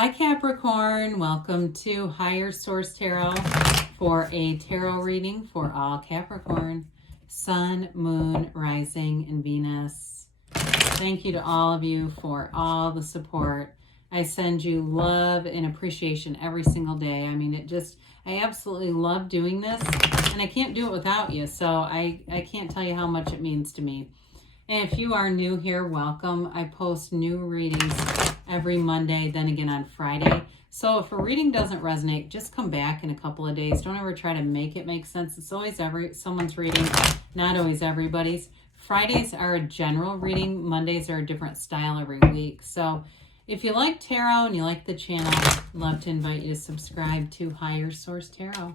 Hi Capricorn, welcome to Higher Source Tarot for a tarot reading for all Capricorn, Sun, Moon, Rising, and Venus. Thank you to all of you for all the support. I send you love and appreciation every single day. I mean, I absolutely love doing this, and I can't do it without you, so I can't tell you how much it means to me. And if you are new here, welcome. I post new readings every Monday, then again on Friday. So if a reading doesn't resonate, just come back in a couple of days. Don't ever try to make it make sense. It's always someone's reading, not always everybody's. Fridays are a general reading. Mondays are a different style every week. So if you like tarot and you like the channel, I'd love to invite you to subscribe to Higher Source Tarot.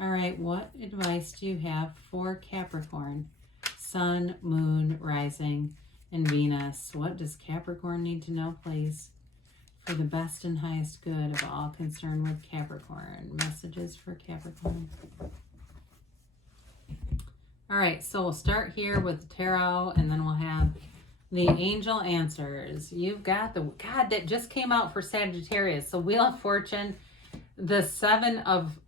All right, what advice do you have for Capricorn? Sun, Moon, Rising, and Venus. What does Capricorn need to know, please? For the best and highest good of all concerned with Capricorn. Messages for Capricorn. All right, so we'll start here with the tarot, and then we'll have the angel answers. You've got the God that just came out for Sagittarius. So Wheel of Fortune, the Seven of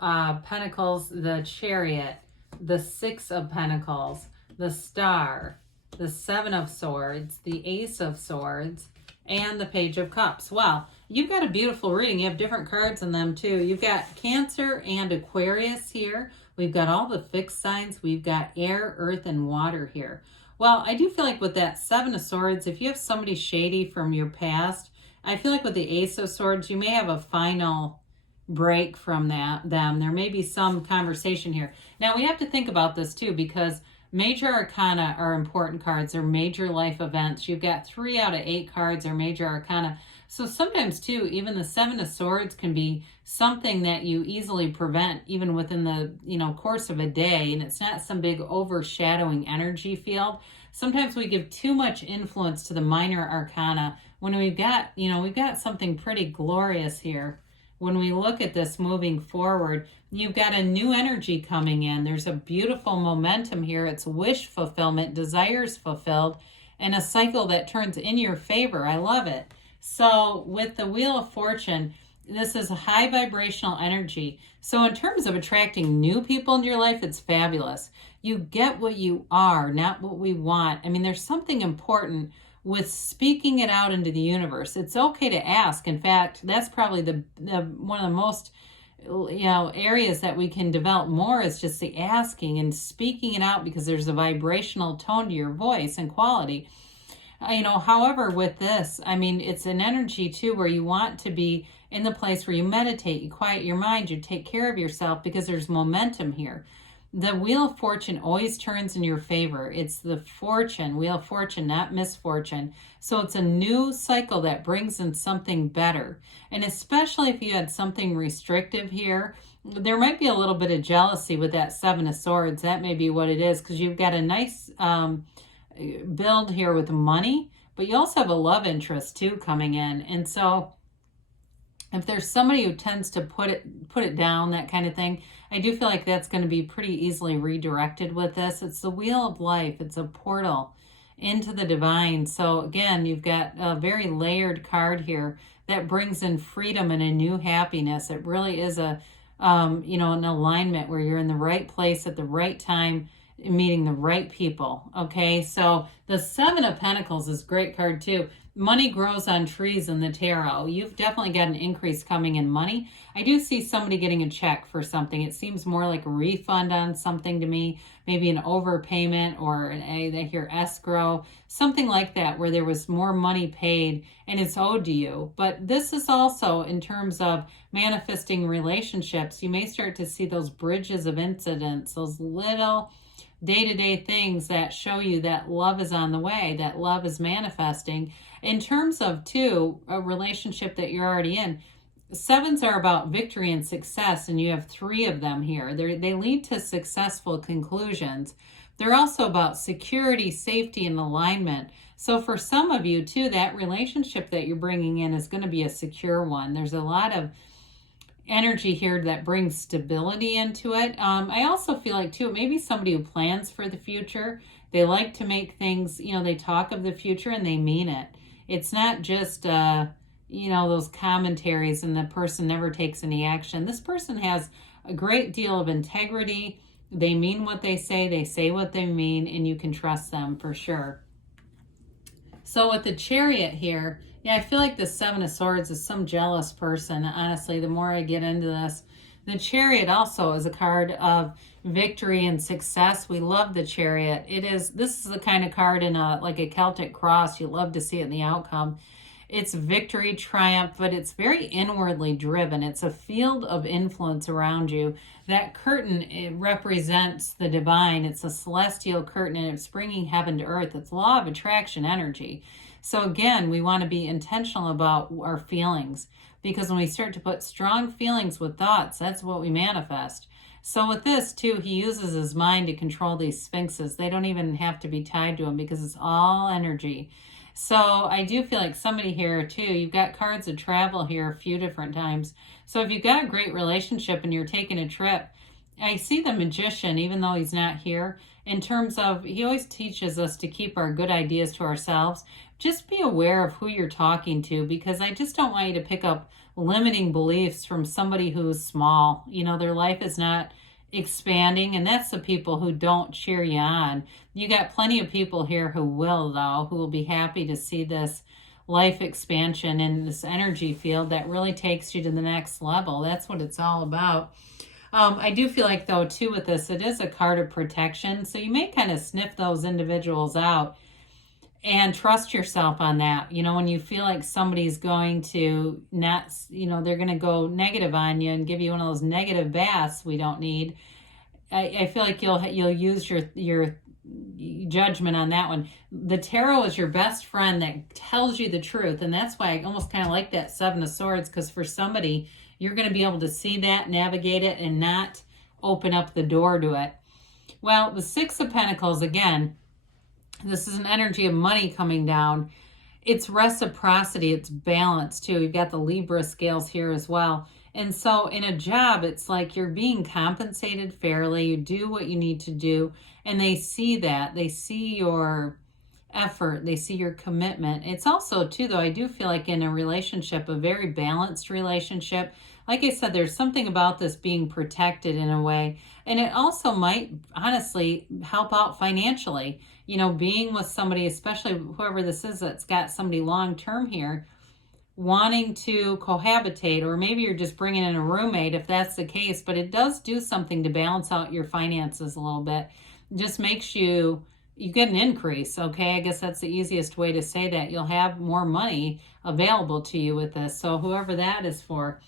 Pentacles, the Chariot, the Six of Pentacles, the Star, the Seven of Swords, the Ace of Swords, and the Page of Cups. Wow, you've got a beautiful reading. You have different cards in them too. You've got Cancer and Aquarius here. We've got all the fixed signs. We've got air, earth, and water here. Well, I do feel like with that Seven of Swords, if you have somebody shady from your past, I feel like with the Ace of Swords, you may have a final break from them. There may be some conversation here. Now, we have to think about this too, because major arcana are important cards. They're major life events. You've got 3 out of 8 cards are major arcana. So sometimes too, even the Seven of Swords can be something that you easily prevent even within the course of a day, and it's not some big overshadowing energy field. Sometimes we give too much influence to the minor arcana when we've got something pretty glorious here. When we look at this moving forward, you've got a new energy coming in. There's a beautiful momentum here. It's wish fulfillment, desires fulfilled, and a cycle that turns in your favor. I love it. So with the Wheel of Fortune, this is a high vibrational energy. So in terms of attracting new people into your life, it's fabulous. You get what you are, not what we want. I mean, there's something important with speaking it out into the universe. It's okay to ask. In fact, that's probably the one of the most areas that we can develop more is just the asking and speaking it out, because there's a vibrational tone to your voice and quality. However, with this, I mean, it's an energy too where you want to be in the place where you meditate, you quiet your mind, you take care of yourself, because there's momentum here. The Wheel of Fortune always turns in your favor. It's the fortune, Wheel of Fortune, not misfortune. So it's a new cycle that brings in something better. And especially if you had something restrictive here, there might be a little bit of jealousy with that Seven of Swords. That may be what it is, because you've got a nice build here with money, but you also have a love interest too coming in. And so if there's somebody who tends to put it down, that kind of thing, I do feel like that's going to be pretty easily redirected with this. It's the Wheel of Life. It's a portal into the divine. So again, you've got a very layered card here that brings in freedom and a new happiness. It really is an alignment where you're in the right place at the right time, meeting the right people. Okay, so the Seven of Pentacles is a great card too. Money grows on trees in the tarot. You've definitely got an increase coming in money. I do see somebody getting a check for something. It seems more like a refund on something to me, maybe an overpayment, or they hear escrow, something like that, where there was more money paid and it's owed to you. But this is also in terms of manifesting relationships. You may start to see those bridges of incidents, those little day-to-day things that show you that love is on the way, that love is manifesting. In terms of, too, a relationship that you're already in, sevens are about victory and success, and you have 3 of them here. They lead to successful conclusions. They're also about security, safety, and alignment. So for some of you, too, that relationship that you're bringing in is going to be a secure one. There's a lot of energy here that brings stability into it. I also feel like too, maybe somebody who plans for the future. They like to make things, they talk of the future and they mean it. It's not just those commentaries and the person never takes any action. This person has a great deal of integrity. They mean what they say what they mean, and you can trust them for sure. So with the Chariot here, yeah, I feel like the Seven of Swords is some jealous person, honestly, the more I get into this. The Chariot also is a card of victory and success. We love the Chariot. This is the kind of card in like a Celtic cross. You love to see it in the outcome. It's victory, triumph, but it's very inwardly driven. It's a field of influence around you. That curtain, it represents the divine. It's a celestial curtain, and it's bringing heaven to earth. It's law of attraction energy. So again, we want to be intentional about our feelings, because when we start to put strong feelings with thoughts, that's what we manifest. So with this too, he uses his mind to control these sphinxes. They don't even have to be tied to him because it's all energy. So I do feel like somebody here too, you've got cards of travel here a few different times. So if you've got a great relationship and you're taking a trip, I see the Magician, even though he's not here, in terms of, he always teaches us to keep our good ideas to ourselves. Just be aware of who you're talking to, because I just don't want you to pick up limiting beliefs from somebody who's small. Their life is not expanding, and that's the people who don't cheer you on. You got plenty of people here who will be happy to see this life expansion in this energy field that really takes you to the next level. That's what it's all about. I do feel like, though, too, with this, it is a card of protection. So you may kind of sniff those individuals out and trust yourself on that. When you feel like somebody's going to not, they're going to go negative on you and give you one of those negative baths we don't need. I feel like you'll use your judgment on that one. The tarot is your best friend that tells you the truth. And that's why I almost kind of like that Seven of Swords, because for somebody, you're going to be able to see that, navigate it, and not open up the door to it. Well, the Six of Pentacles, again, this is an energy of money coming down. It's reciprocity. It's balance, too. You've got the Libra scales here as well. And so in a job, it's like you're being compensated fairly. You do what you need to do. And they see that. They see your effort. They see your commitment. It's also, too, though, I do feel like in a relationship, a very balanced relationship, like I said, there's something about this being protected in a way. And it also might, honestly, help out financially. Being with somebody, especially whoever this is that's got somebody long-term here, wanting to cohabitate, or maybe you're just bringing in a roommate if that's the case, but it does do something to balance out your finances a little bit. It just makes you get an increase, okay? I guess that's the easiest way to say that. You'll have more money available to you with this, so whoever that is for.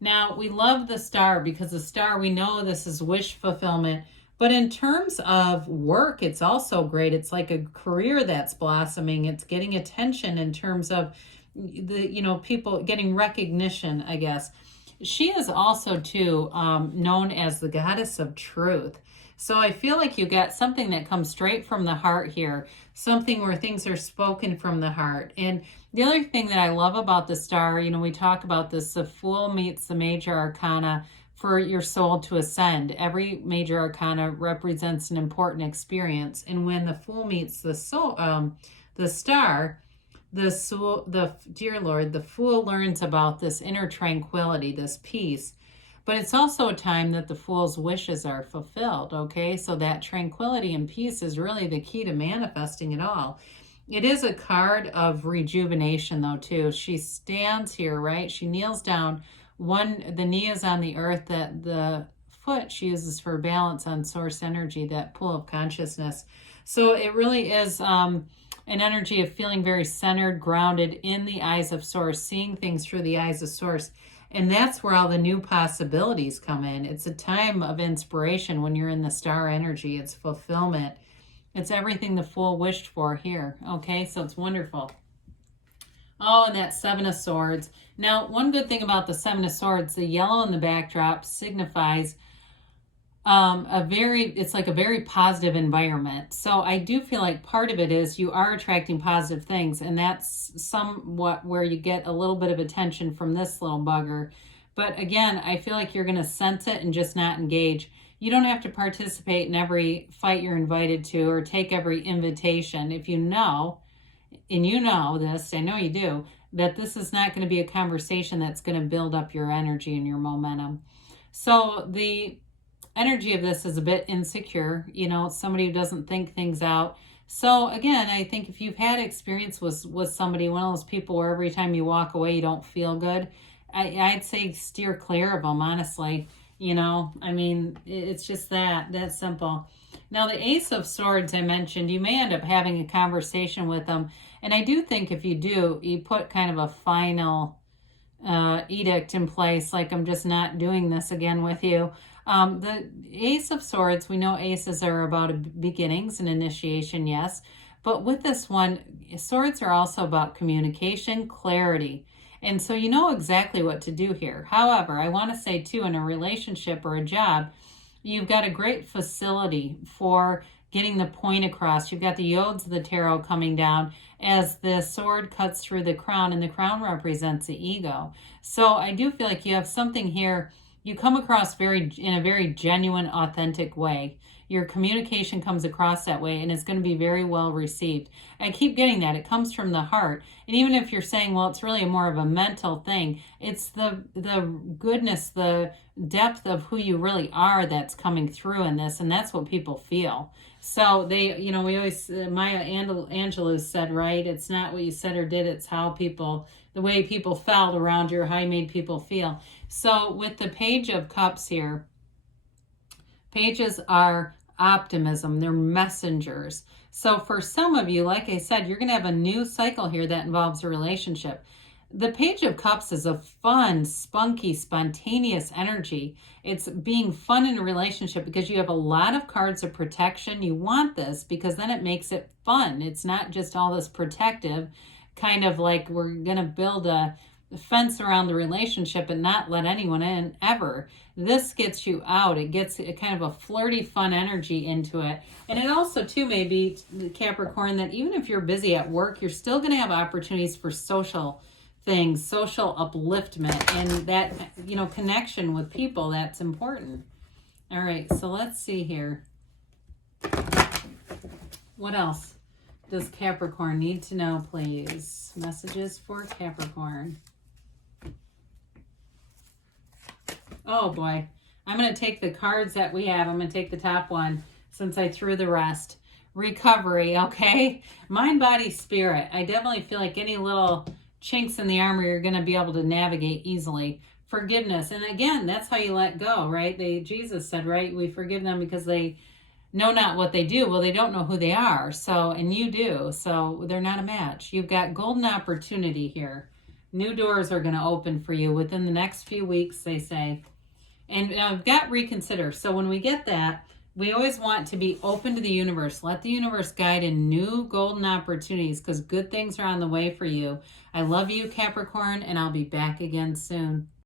Now, we love the Star, because the Star, we know this is wish fulfillment, but in terms of work, it's also great. It's like a career that's blossoming. It's getting attention in terms of people getting recognition, I guess. She is also, too, known as the goddess of truth. So I feel like you got something that comes straight from the heart here, something where things are spoken from the heart. And the other thing that I love about the Star, we talk about this, the Fool meets the major arcana for your soul to ascend. Every major arcana represents an important experience. And when the Fool meets the soul, the Star, dear Lord, the Fool learns about this inner tranquility, this peace. But it's also a time that the Fool's wishes are fulfilled, okay? So that tranquility and peace is really the key to manifesting it all. It is a card of rejuvenation, though, too. She stands here, right? She kneels down. The knee is on the earth, that the foot she uses for balance on source energy, that pool of consciousness. So it really is an energy of feeling very centered, grounded in the eyes of source, seeing things through the eyes of source. And that's where all the new possibilities come in. It's a time of inspiration when you're in the Star energy. It's fulfillment. It's everything the Fool wished for here. Okay, so it's wonderful. Oh, and that Seven of Swords. Now, one good thing about the Seven of Swords, the yellow in the backdrop signifies it's like a very positive environment. So I do feel like part of it is you are attracting positive things, and that's somewhat where you get a little bit of attention from this little bugger. But again, I feel like you're going to sense it and just not engage. You don't have to participate in every fight you're invited to or take every invitation. If you know, and you know this, I know you do, that this is not going to be a conversation that's going to build up your energy and your momentum. So the energy of this is a bit insecure, you know, somebody who doesn't think things out. So again, I think if you've had experience with somebody, one of those people where every time you walk away you don't feel good, I'd say steer clear of them, honestly. You know, I mean, it's just that simple. Now, the Ace of Swords I mentioned, you may end up having a conversation with them. And I do think if you do, you put kind of a final edict in place, like, I'm just not doing this again with you. The Ace of Swords, we know aces are about beginnings and initiation, yes. But with this one, swords are also about communication, clarity. And so you know exactly what to do here. However, I want to say too, in a relationship or a job, you've got a great facility for getting the point across. You've got the Yodes of the Tarot coming down as the sword cuts through the crown, and the crown represents the ego. So I do feel like you have something here. You come across in a very genuine, authentic way. Your communication comes across that way, and it's going to be very well received. I keep getting that. It comes from the heart. And even if you're saying, well, it's really more of a mental thing, it's the goodness, the depth of who you really are that's coming through in this, and that's what people feel. So they, you know, we always, Maya Angelou said, right, it's not what you said or did, it's how people, the way people felt around you, or how you made people feel. So with the Page of Cups here, pages are optimism. They're messengers. So for some of you, like I said, you're going to have a new cycle here that involves a relationship. The Page of Cups is a fun, spunky, spontaneous energy. It's being fun in a relationship because you have a lot of cards of protection. You want this because then it makes it fun. It's not just all this protective, kind of like we're going to build a fence around the relationship and not let anyone in ever. This gets you out. It gets a kind of a flirty, fun energy into it. And it also, too, may be, Capricorn, that even if you're busy at work, you're still going to have opportunities for social things, social upliftment, and that, you know, connection with people. That's important. All right, so let's see here. What else does Capricorn need to know, please? Messages for Capricorn. Oh boy, I'm going to take the cards that we have. I'm going to take the top one since I threw the rest. Recovery, okay? Mind, body, spirit. I definitely feel like any little chinks in the armor you're going to be able to navigate easily. Forgiveness. And again, that's how you let go, right? Jesus said, right? We forgive them because they know not what they do. Well, they don't know who they are. So, and you do. So they're not a match. You've got golden opportunity here. New doors are going to open for you within the next few weeks, they say. And I've got reconsider. So when we get that, we always want to be open to the universe. Let the universe guide in new golden opportunities because good things are on the way for you. I love you, Capricorn, and I'll be back again soon.